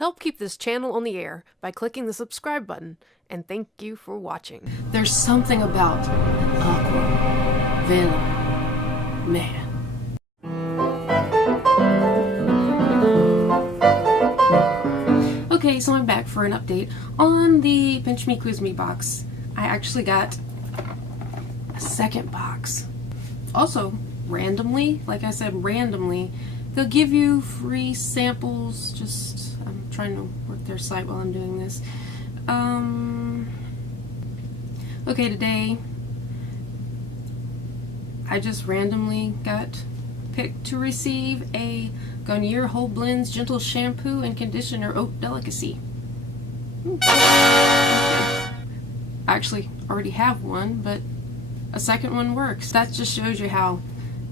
Help keep this channel on the air by clicking the subscribe button, and thank you for watching. There's something about Aqua Vela Man. Okay, so I'm back for an update on the PinchMe QuizMe box. I actually got a second box. Also, randomly, like I said, randomly, they'll give you free samples. Just, I'm trying to work their site while I'm doing this. Okay, today, I just randomly got picked to receive a Garnier Whole Blends Gentle Shampoo and Conditioner Oat Delicacy. Okay. I actually already have one, but a second one works. That just shows you how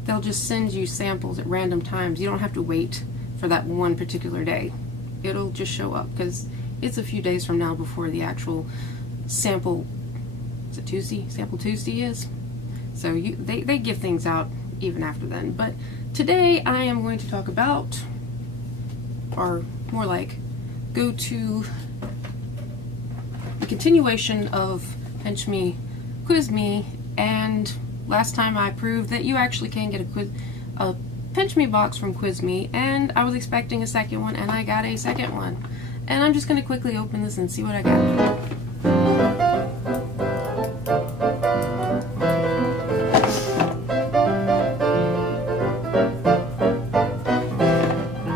they'll just send you samples at random times. You don't have to wait for that one particular day. It'll just show up because it's a few days from now before the actual sample, is it Tuesday? Sample Tuesday is. So they give things out even after then. But today I am going to talk about, or more like go to the continuation of PinchMe QuizMe, and last time I proved that you actually can get a PinchMe box from QuizMe, and I was expecting a second one, and I got a second one. And I'm just going to quickly open this and see what I got.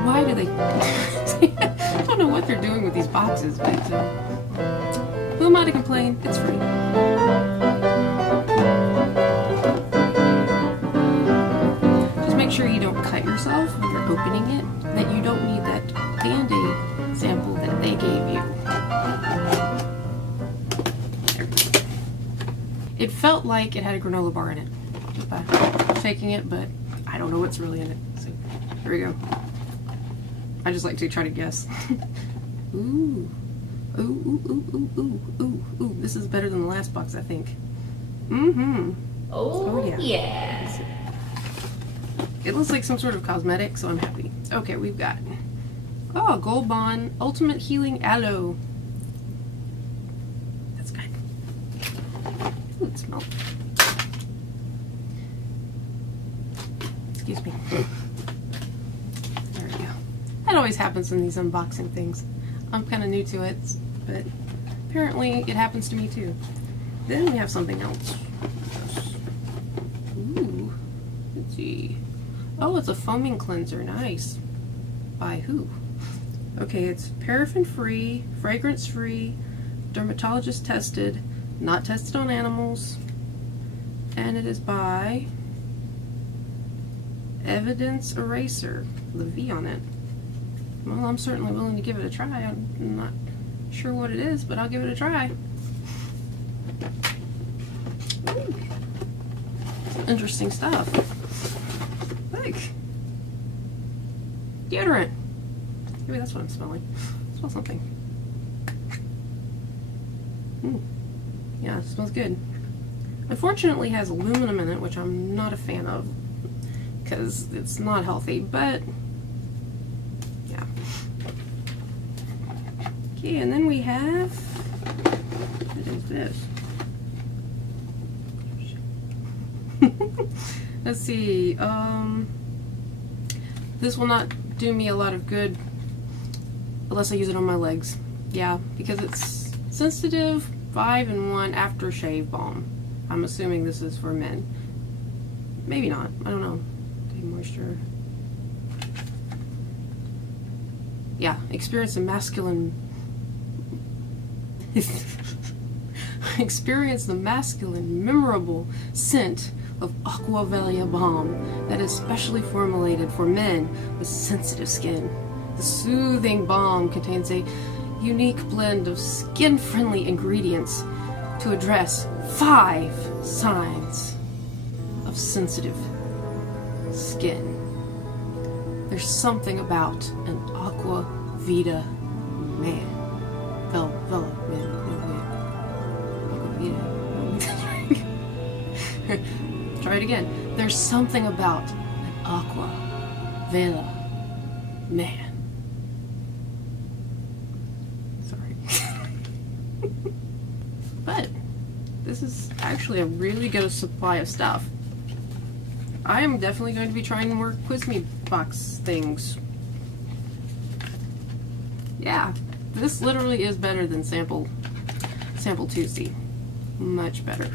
Why do they... I don't know what they're doing with these boxes, but who am I to complain? It's free. Make sure you don't cut yourself when you're opening it, that you don't need that Band-Aid sample that they gave you. It felt like it had a granola bar in it, just by shaking it, but I don't know what's really in it. So, here we go. I just like to try to guess. Ooh. Ooh, ooh, ooh, ooh, ooh, ooh, ooh. This is better than the last box, I think. Mm-hmm. Oh yeah. It looks like some sort of cosmetic, so I'm happy. Okay, we've got, oh, Gold Bond Ultimate Healing Aloe. That's good. Ooh, it smells. Excuse me. There we go. That always happens in these unboxing things. I'm kind of new to it, but apparently it happens to me too. Then we have something else. Ooh, let's see. Oh, it's a foaming cleanser. Nice. By who? Okay, it's paraffin-free, fragrance-free, dermatologist tested, not tested on animals, and it is by Evidence Eraser, with a V on it. Well, I'm certainly willing to give it a try. I'm not sure what it is, but I'll give it a try. Ooh. Interesting stuff. Look. Deodorant. Maybe that's what I'm smelling. I smell something. Yeah, it smells good. Unfortunately, it has aluminum in it, which I'm not a fan of because it's not healthy, but yeah. Okay, and then we have, what is this? Let's see, this will not do me a lot of good unless I use it on my legs. Yeah, because it's sensitive 5-in-1 aftershave balm. I'm assuming this is for men. Maybe not, I don't know. Okay, moisture. Yeah, experience the masculine memorable scent of Aqua Vela balm that is specially formulated for men with sensitive skin. The soothing balm contains a unique blend of skin-friendly ingredients to address 5 signs of sensitive skin. There's something about an Aqua Vela man. Vela man. Try it again. There's something about an Aqua Vela man. But this is actually a really good supply of stuff. I am definitely going to be trying more QuizMe box things. Yeah, this literally is better than Sample Tuesday. Much better.